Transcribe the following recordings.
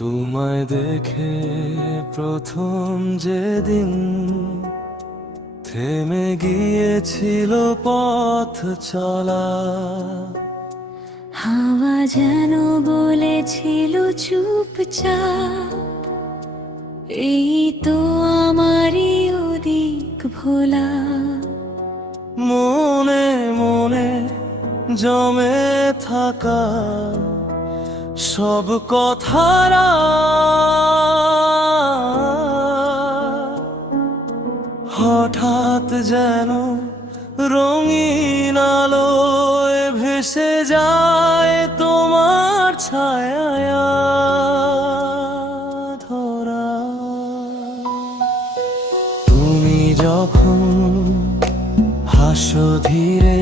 তোমায় দেখে প্রথম যেদিন থেমে গিয়েছিল পথ চলা, হাওয়া যেন বলেছিল চুপচাপ, এই তো আমারই ওদিক ভোলা। মনে মনে জমে থাকা সব কথারা হঠাৎ যেন রঙিন আলোয় ভেসে যায় তোমার ছায়া ধরা। তুমি যখন হাসো ধীরে,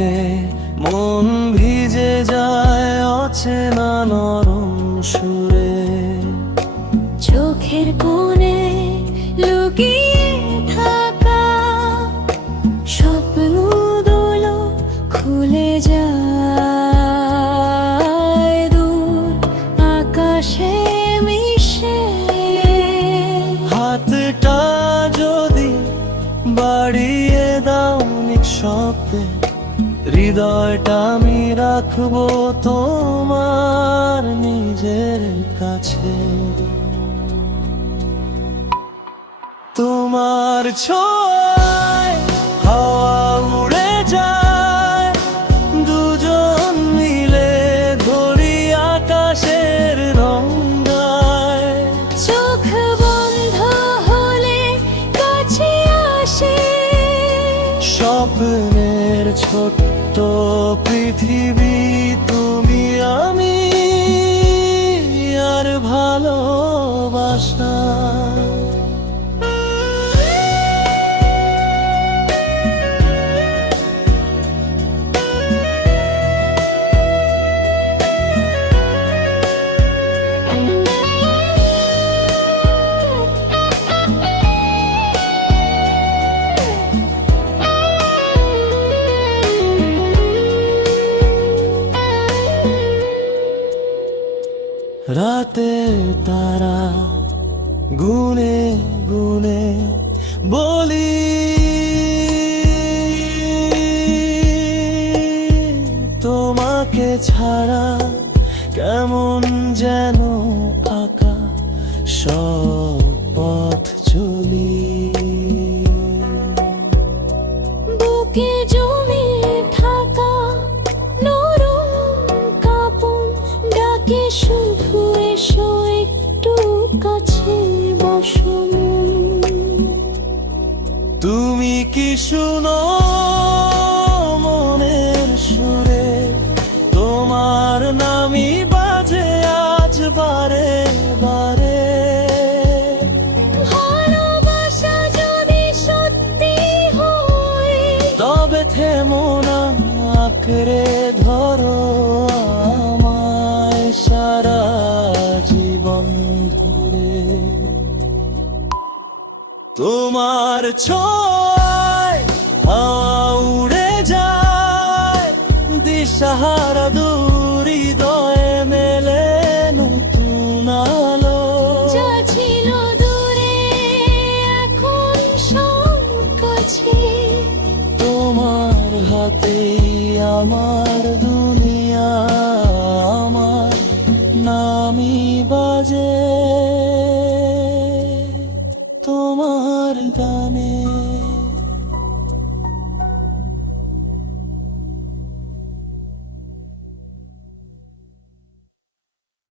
মন ভিজে যায় অচেনা নরম সুরে। চোখের কোণে লুকিয়ে থাকা স্বপ্নগুলো খুলে যায় দূর আকাশে মিশে। হাতটা যদি বাড়িয়ে দাও নিঃশব্দে, হৃদয়টা আমি রাখবো তোমার নিজের কাছে। তোমার ছোঁয়ায় হাওয়া উড়ে যায়, দুজন মিলে ধরি আকাশের রং গায়। চোখ বন্ধ হলে কাছে আসে স্বপ্নের ছোট্ট পৃথিবী, তুমি আমি আর ভালোবাসা। রাতের তারা গুনে গুনে বলি, তোমাকে ছাড়া কেমন যেন আঁকা সব পথ চলি। বুকে জমে থাকা নরম কাঁপন ডাকে শুধু এসো একটু কাছে বসো। তুমি কি শুনো মনের সুরে, তোমার নামই বাজে আজ বারে বারে। ভালোবাসা যদি সত্যি হয় তবে থেমো না, আঁকড়ে ধরো আমায় সারা জীবন ধরে। তোমার ছোঁয়ায় হাওয়া উড়ে যায়, দিশাহারা দূর হৃদয়ে মেলে নতুন আলো। যা ছিল দূরে এখন সব কাছে। তোমার হাতেই আমার দুনিয়া, আমার নামই বাজে।